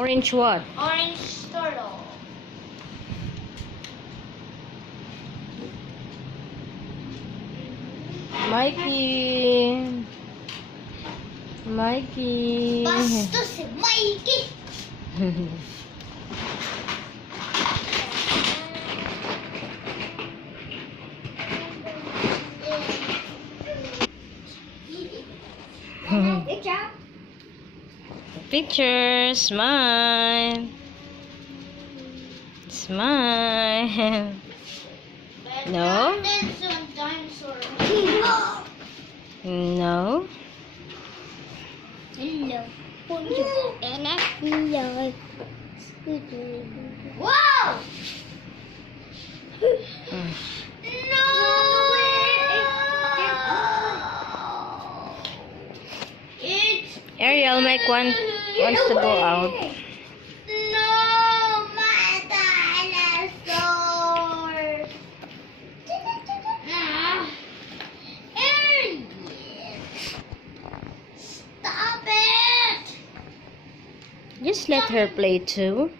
Orange what? Orange turtle. Mikey. Mikey. Bastos si Mikey. Good job. Picture. Smile. Smile. No? There's a dinosaur. No. Hello. Wow! Mm. No! It's Ariel, Mike wants to go out. no, my dinosaur. Ariel, stop it! Just let her play too.